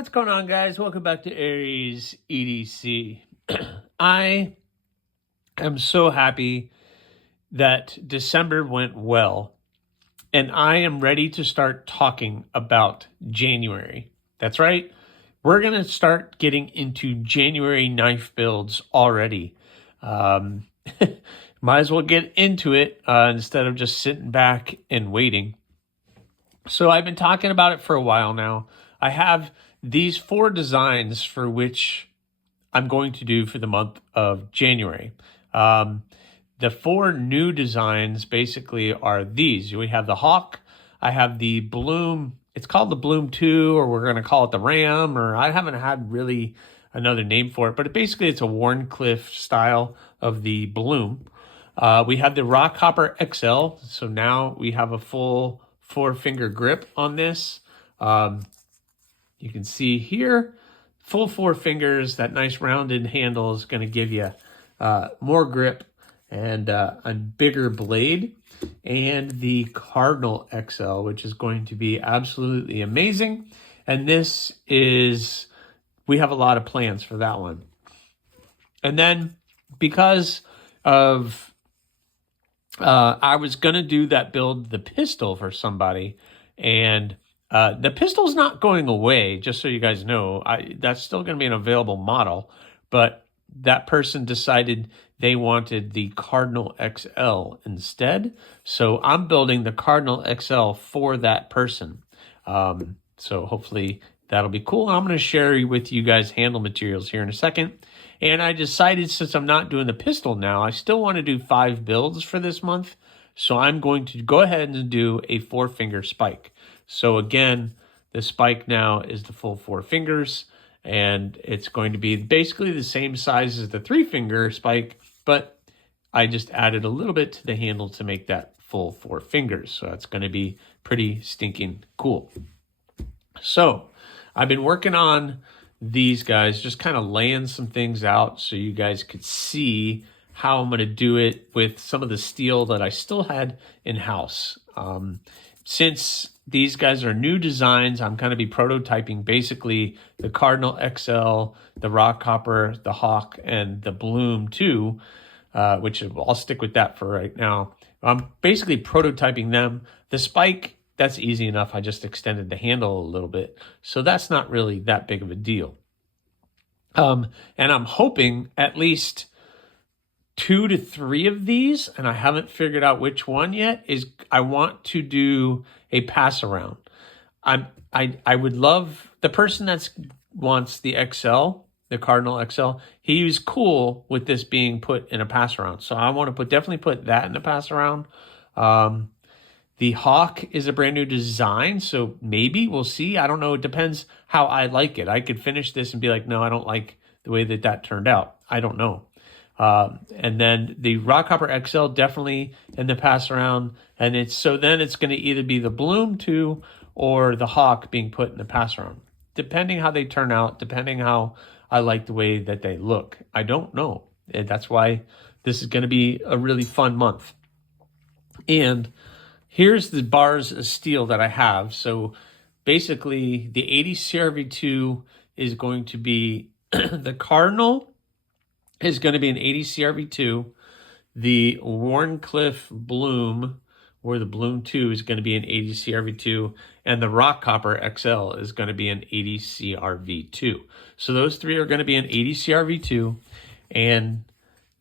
what's going on, guys? Welcome back to AriesEDC. I am so happy that December went well, and I am ready to start talking about January. That's right. We're going to start getting into January knife builds already. Might as well get into it instead of just sitting back and waiting. So I've been talking about it for a while now. I have these 4 designs for which I'm going to do for the month of January. The 4 new designs basically are these. We have the Hawk. I have the Bloom. It's called the Bloom 2, or we're going to call it the Ram, or I haven't had really another name for it, but basically it's a Wharncliffe style of the Bloom. We have the Rockhopper XL. So now we have a full 4-finger grip on this. You can see here, full 4 fingers. That nice rounded handle is going to give you more grip and a bigger blade. And the Cardinal XL, which is going to be absolutely amazing. And this is, we have a lot of plans for that one. And then because of, I was going to do that build, the pistol for somebody, and the pistol's not going away, just so you guys know. That's still going to be an available model, but that person decided they wanted the Cardinal XL instead. So I'm building the Cardinal XL for that person. So hopefully that'll be cool. I'm going to share with you guys handle materials here in a second. And I decided, since I'm not doing the pistol now, I still want to do 5 builds for this month. So I'm going to go ahead and do a 4-finger spike. So again, the spike now is the full 4 fingers, and it's going to be basically the same size as the 3-finger spike, but I just added a little bit to the handle to make that full 4 fingers. So that's going to be pretty stinking cool. So I've been working on these guys, just kind of laying some things out so you guys could see how I'm going to do it with some of the steel that I still had in-house. Since these guys are new designs, I'm going to be prototyping basically the Cardinal XL, the Rockhopper, the Hawk, and the Bloom 2, which I'll stick with that for right now. I'm basically prototyping them. The spike, that's easy enough. I just extended the handle a little bit. So that's not really that big of a deal. And I'm hoping at least 2 to 3 of these, and I haven't figured out which one yet, is I want to do a pass around. I would love, the person that wants the XL, the Cardinal XL, he was cool with this being put in a pass around. So I want to definitely put that in a pass around. The Hawk is a brand new design, so maybe we'll see. I don't know. It depends how I like it. I could finish this and be like, no, I don't like the way that turned out. I don't know. And then the Rockhopper XL definitely in the pass around. And then it's going to either be the Bloom 2 or the Hawk being put in the pass around, depending how they turn out, depending how I like the way that they look. I don't know. And that's why this is going to be a really fun month. And here's the bars of steel that I have. So basically the 80 CRV2 is going to be the Cardinal is going to be an 80 CRV2. The Wharncliffe Bloom, or the Bloom 2, is going to be an 80 CRV2. And the Rockhopper XL is going to be an 80 CRV2. So those 3 are going to be an 80 CRV2. And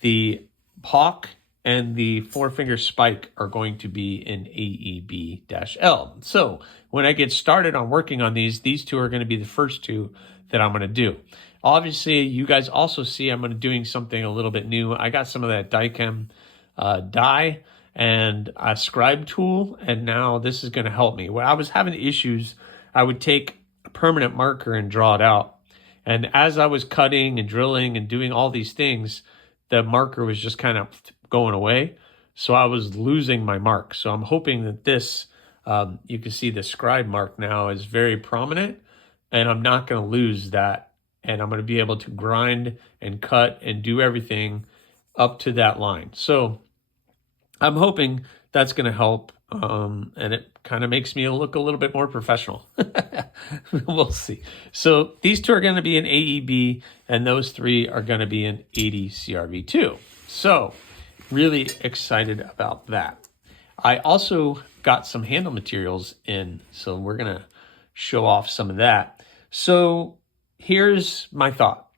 the Hawk and the 4-finger spike are going to be in AEB-L. So when I get started on working on these 2 are going to be the first 2 that I'm going to do. Obviously, you guys also see I'm going to doing something a little bit new. I got some of that Dicam dye and a scribe tool, and now this is going to help me. When I was having issues, I would take a permanent marker and draw it out. And as I was cutting and drilling and doing all these things, the marker was just kind of going away. So I was losing my mark. So I'm hoping that this, you can see the scribe mark now is very prominent, and I'm not going to lose that. And I'm going to be able to grind and cut and do everything up to that line. So I'm hoping that's going to help. And it kind of makes me look a little bit more professional. We'll see. So these two are going to be in AEB, and those three are going to be in 80 CRV2. So really excited about that. I also got some handle materials in, so we're going to show off some of that. So here's my thought.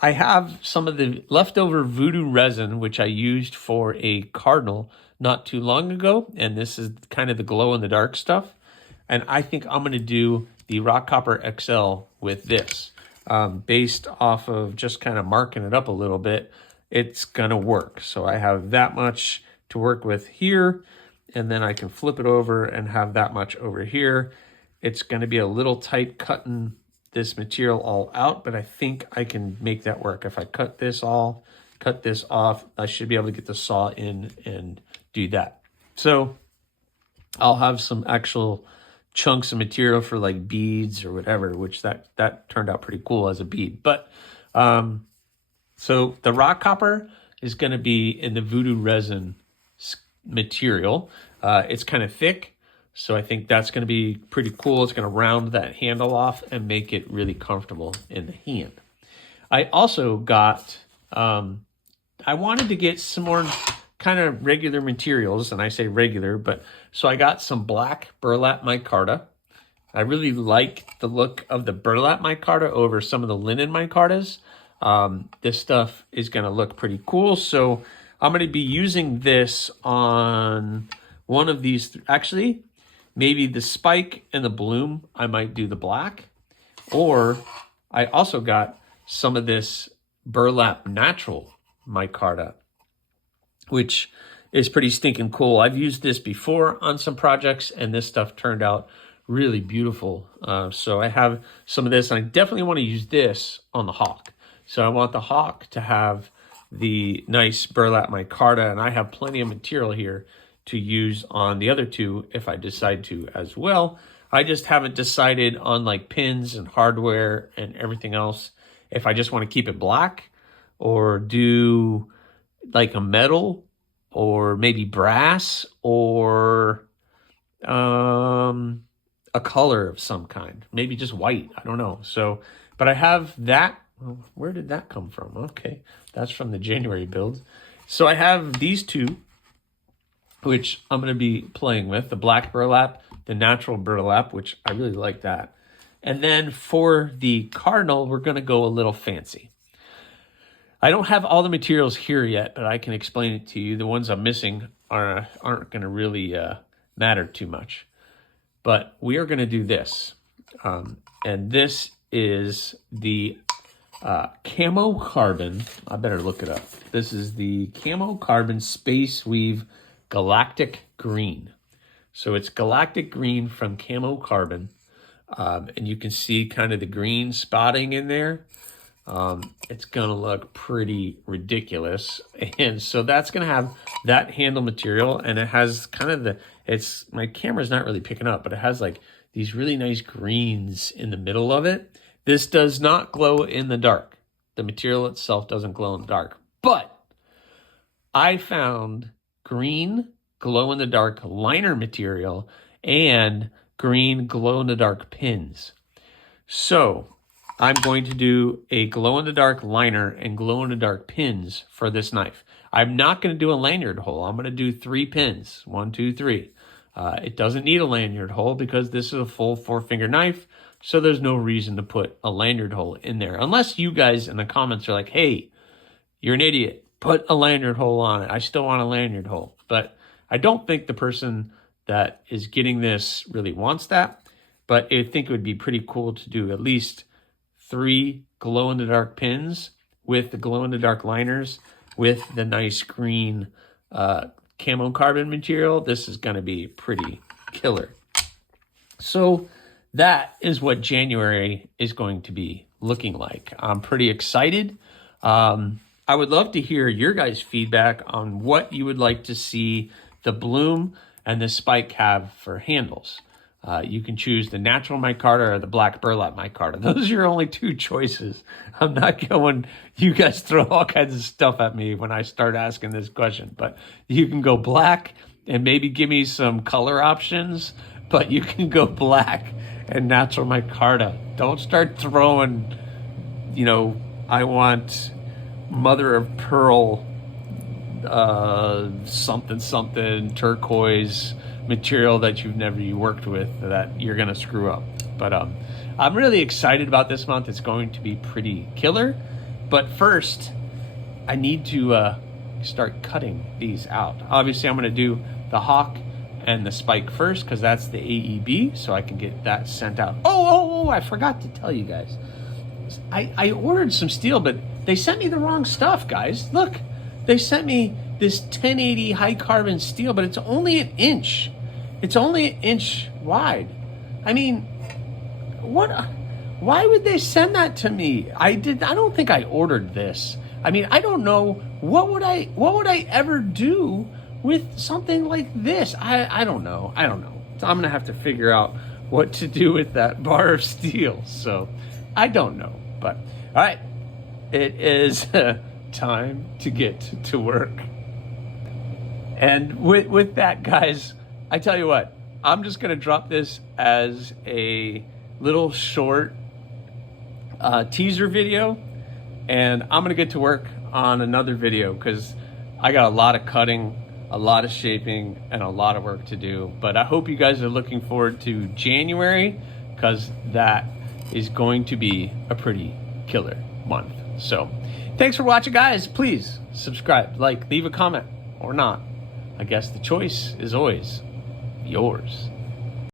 I have some of the leftover voodoo resin, which I used for a cardinal not too long ago, and this is kind of the glow-in-the-dark stuff. And I think I'm going to do the Rock Copper XL with this. Based off of just kind of marking it up a little bit, it's going to work. So I have that much to work with here, and then I can flip it over and have that much over here. It's going to be a little tight cutting this material all out, but I think I can make that work. If I cut this off, I should be able to get the saw in and do that. So I'll have some actual chunks of material for like beads or whatever, which that turned out pretty cool as a bead. But so the rock copper is going to be in the voodoo resin material. It's kind of thick, so I think that's going to be pretty cool. It's going to round that handle off and make it really comfortable in the hand. I also got, I wanted to get some more kind of regular materials, and I say regular, but so I got some black burlap micarta. I really like the look of the burlap micarta over some of the linen micartas. This stuff is going to look pretty cool, so I'm going to be using this on one of these. Actually, maybe the spike and the bloom, I might do the black. Or I also got some of this burlap natural micarta, which is pretty stinking cool. I've used this before on some projects, and this stuff turned out really beautiful. So I have some of this, and I definitely want to use this on the Hawk. So I want the Hawk to have the nice burlap micarta, and I have plenty of material here to use on the other two if I decide to as well. I just haven't decided on like pins and hardware and everything else, if I just want to keep it black or do like a metal or maybe brass or a color of some kind, maybe just white, I don't know. So, but I have that. Where did that come from? Okay, that's from the January build. So I have these two, which I'm going to be playing with, the black burlap, the natural burlap, which I really like that. And then for the cardinal, we're going to go a little fancy. I don't have all the materials here yet, but I can explain it to you. The ones I'm missing aren't going to really matter too much. But we are going to do this. And this is the Camo Carbon. I better look it up. This is the Camo Carbon Space Weave Galactic Green. So it's Galactic Green from Camo Carbon. And you can see kind of the green spotting in there. It's going to look pretty ridiculous. And so that's going to have that handle material. And it has kind of my camera's not really picking up, but it has like these really nice greens in the middle of it. This does not glow in the dark. The material itself doesn't glow in the dark. But I found green glow-in-the-dark liner material and green glow-in-the-dark pins. So I'm going to do a glow-in-the-dark liner and glow-in-the-dark pins for this knife. I'm not going to do a lanyard hole. I'm going to do 3 pins. 1, 2, 3. It doesn't need a lanyard hole because this is a full 4-finger knife. So there's no reason to put a lanyard hole in there. Unless you guys in the comments are like, hey, you're an idiot. Put a lanyard hole on it. I still want a lanyard hole. But I don't think the person that is getting this really wants that. But I think it would be pretty cool to do at least 3 glow-in-the-dark pins with the glow-in-the-dark liners with the nice green camo carbon material. This is going to be pretty killer. So that is what January is going to be looking like. I'm pretty excited. I would love to hear your guys' feedback on what you would like to see the bloom and the spike have for handles. You can choose the natural micarta or the black burlap micarta. Those are your only 2 choices. I'm not going, you guys throw all kinds of stuff at me when I start asking this question, but you can go black, and maybe give me some color options, but you can go black and natural micarta. Don't start throwing, you know, I want mother of pearl, something turquoise material that you've never worked with, that you're gonna screw up. But I'm really excited about this month. It's going to be pretty killer. But first, I need to start cutting these out. Obviously, I'm gonna do the hawk and the spike first because that's the AEB, so I can get that sent out. Oh, I forgot to tell you guys. I ordered some steel, but they sent me the wrong stuff, guys. Look, they sent me this 1080 high carbon steel, but it's only an inch. It's only an inch wide. I mean, what? Why would they send that to me? I don't think I ordered this. I mean, I don't know. What would I ever do with something like this? I don't know. So I'm gonna have to figure out what to do with that bar of steel. So I don't know. But all right, it is time to get to work. And with that, guys, I tell you what, I'm just gonna drop this as a little short teaser video, and I'm gonna get to work on another video because I got a lot of cutting, a lot of shaping, and a lot of work to do. But I hope you guys are looking forward to January, because that is going to be a pretty killer month. So thanks for watching, guys. Please subscribe, like, leave a comment, or not. I guess the choice is always yours.